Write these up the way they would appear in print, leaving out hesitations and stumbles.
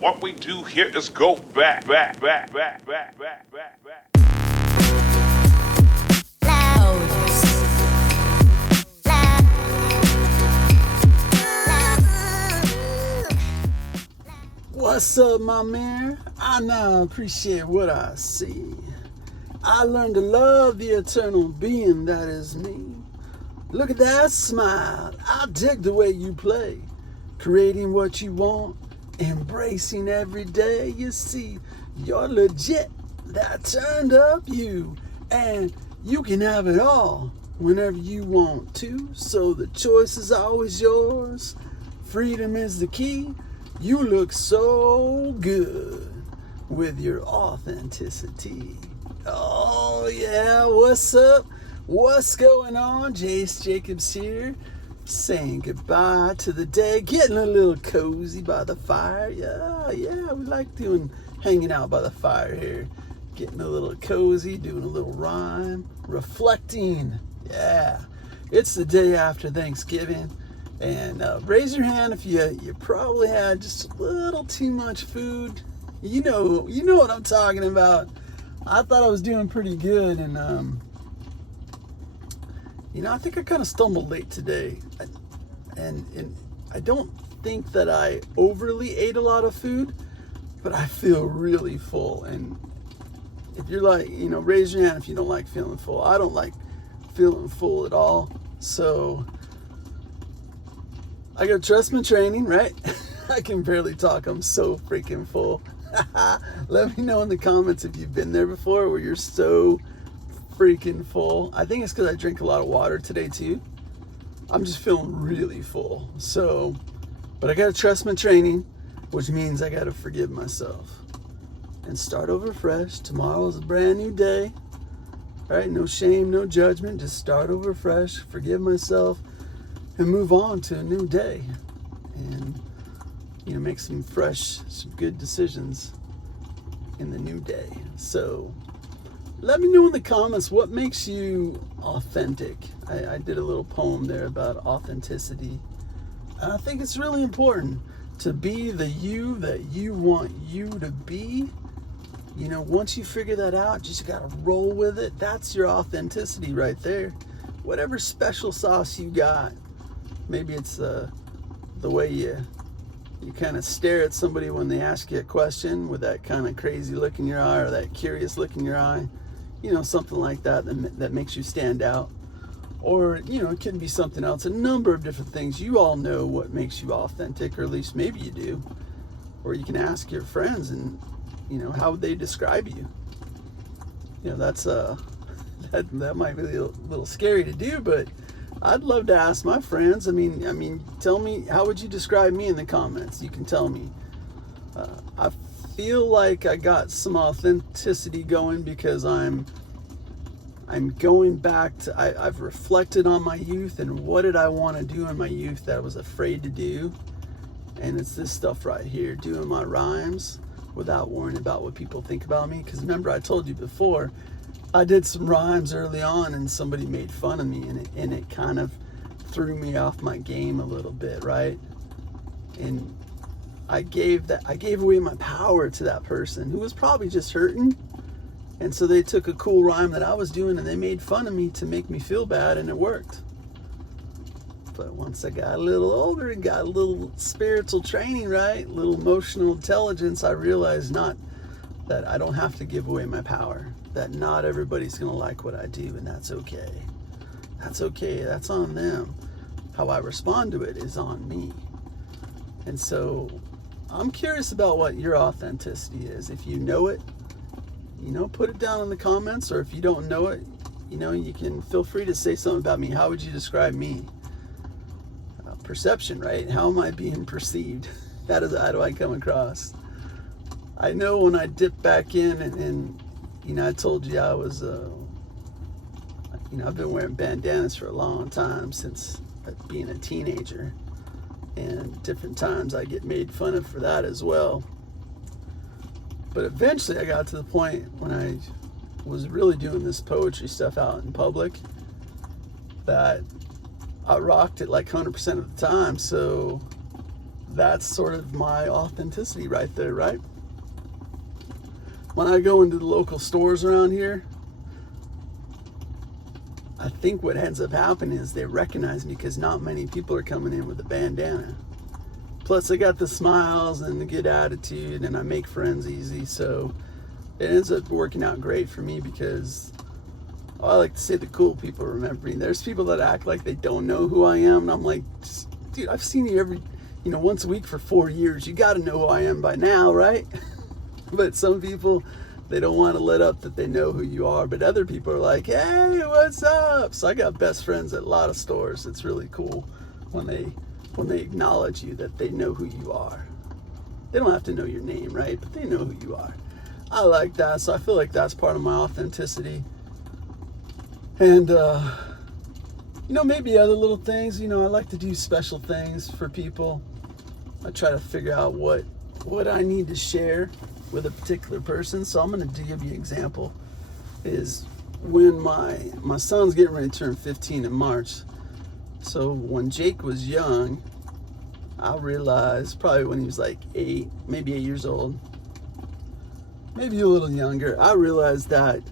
What we do here is go back. What's up, my man? I now appreciate what I see. I learned to love the eternal being that is me. Look at that smile. I dig the way you play. Creating what you want, embracing every day. You see, you're legit. That turned up you. And you can have it all whenever you want to. So the choice is always yours. Freedom is the key. You look so good with your authenticity. Oh yeah, what's up? What's going on? Jace Jacobs here, saying goodbye to the day, getting a little cozy by the fire. Yeah, we like hanging out by the fire here, getting a little cozy, doing a little rhyme, reflecting. Yeah, it's the day after Thanksgiving. And raise your hand if you probably had just a little too much food. You know what I'm talking about. I thought I was doing pretty good, and I think I kind of stumbled late today, and I don't think that I overly ate a lot of food, but I feel really full. And if you're like, raise your hand if you don't like feeling full. I don't like feeling full at all, so I got trust my training, right? I can barely talk. I'm so freaking full. Let me know in the comments if you've been there before where you're so freaking full. I think it's because I drink a lot of water today too. I'm just feeling really full. So, but I got to trust my training, which means I got to forgive myself and start over fresh. Tomorrow is a brand new day. All right? No shame, no judgment. Just start over fresh, forgive myself, and move on to a new day, and make some good decisions in the new day. So let me know in the comments what makes you authentic. I did a little poem there about authenticity. I think it's really important to be the you that you want you to be. Once you figure that out, you just gotta roll with it. That's your authenticity right there. Whatever special sauce you got. Maybe it's the way you kind of stare at somebody when they ask you a question with that kind of crazy look in your eye, or that curious look in your eye. Something like that makes you stand out. Or, it can be something else. A number of different things. You all know what makes you authentic, or at least maybe you do. Or you can ask your friends and, how would they describe you? That's that might be a little scary to do, but I'd love to ask my friends. I mean, tell me, how would you describe me in the comments? You can tell me. I feel like I got some authenticity going because I'm going back to, I've reflected on my youth and what did I want to do in my youth that I was afraid to do. And it's this stuff right here, doing my rhymes without worrying about what people think about me. Because remember, I told you before, I did some rhymes early on and somebody made fun of me, and it kind of threw me off my game a little bit, right? And I gave away my power to that person who was probably just hurting. And so they took a cool rhyme that I was doing and they made fun of me to make me feel bad, and it worked. But once I got a little older and got a little spiritual training, right? A little emotional intelligence, I realized not that I don't have to give away my power. That not everybody's going to like what I do, and that's okay. That's okay. That's on them. How I respond to it is on me. And so I'm curious about what your authenticity is. If you know it, put it down in the comments, or if you don't know it, you can feel free to say something about me. How would you describe me? Perception, right? How am I being perceived? How do I come across? I know when I dip back in and I told you I was, I've been wearing bandanas for a long time, since being a teenager. And different times I get made fun of for that as well. But eventually I got to the point when I was really doing this poetry stuff out in public that I rocked it like 100% of the time. So that's sort of my authenticity right there, right? When I go into the local stores around here, I think what ends up happening is they recognize me because not many people are coming in with a bandana. Plus I got the smiles and the good attitude, and I make friends easy, so it ends up working out great for me because I like to say the cool people remember me. There's people that act like they don't know who I am, and I'm like, dude, I've seen you once a week for 4 years. You got to know who I am by now, right? But some people, they don't want to let up that they know who you are. But other people are like, hey, what's up? So I got best friends at a lot of stores. It's really cool when they acknowledge you, that they know who you are. They don't have to know your name, right? But they know who you are. I like that. So I feel like that's part of my authenticity. And, maybe other little things. I like to do special things for people. I try to figure out what I need to share with a particular person. So I'm going to give you an example. Is when my son's getting ready to turn 15 in March. So when Jake was young, I realized, probably when he was like 8 years old, maybe a little younger, I realized that,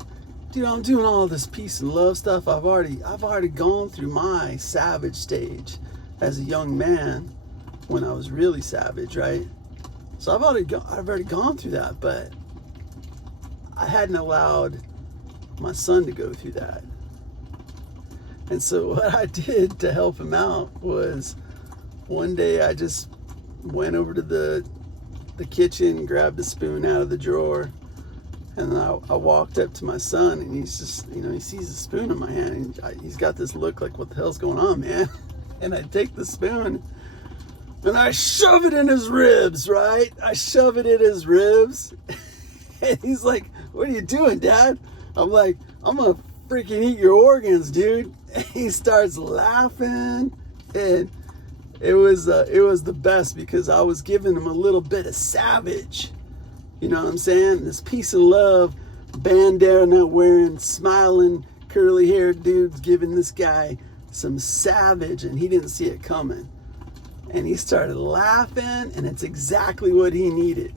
dude, I'm doing all this peace and love stuff. I've already gone through my savage stage as a young man when I was really savage, right? So I've already gone through that, but I hadn't allowed my son to go through that. And so what I did to help him out was, one day I just went over to the kitchen, grabbed a spoon out of the drawer, and I walked up to my son, and he's just, he sees the spoon in my hand, and he's got this look like, what the hell's going on, man? And I take the spoon, and I shove it in his ribs, right? I shove it in his ribs. And he's like, what are you doing, Dad? I'm like, I'm gonna freaking eat your organs, dude. And he starts laughing, and it was the best, because I was giving him a little bit of savage. You know what I'm saying? This peace and love, bandana wearing, smiling, curly haired dude's giving this guy some savage, and he didn't see it coming. And he started laughing, and it's exactly what he needed,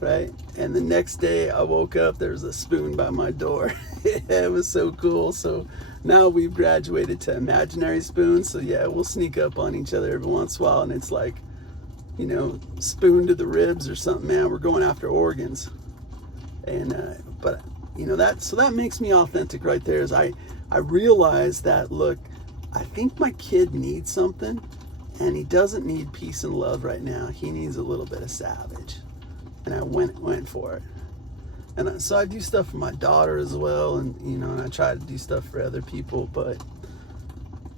right? And the next day I woke up, there was a spoon by my door. It was so cool. So now we've graduated to imaginary spoons. So yeah, we'll sneak up on each other every once in a while, and it's like, spoon to the ribs or something, man. We're going after organs. And but that makes me authentic right there. Is I realize that, look, I think my kid needs something, and he doesn't need peace and love right now. He needs a little bit of savage. And I went for it. And so I do stuff for my daughter as well, and and I try to do stuff for other people. But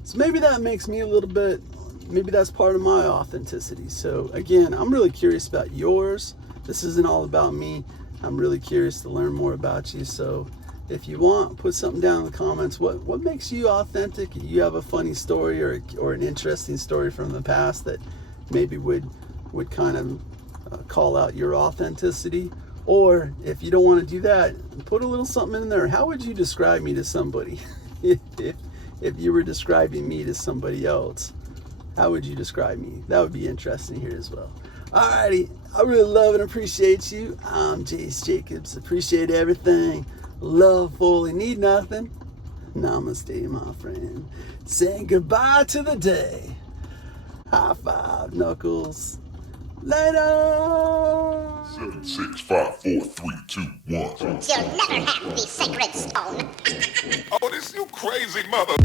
so maybe that makes me a little bit, maybe that's part of my authenticity. So again, I'm really curious about yours. This isn't all about me. I'm really curious to learn more about you. So if you want, put something down in the comments. What makes you authentic? You have a funny story or an interesting story from the past that maybe would kind of call out your authenticity. Or if you don't want to do that, put a little something in there. How would you describe me to somebody? if you were describing me to somebody else, how would you describe me? That would be interesting here as well. Alrighty, I really love and appreciate you. I'm Jace Jacobs. Appreciate everything. Love fully, need nothing. Namaste, my friend. Saying goodbye to the day. High five, knuckles. Later. 7, 6, 5, 4, 3, 2, 1. You'll never have the sacred stone. Oh, this you crazy mother.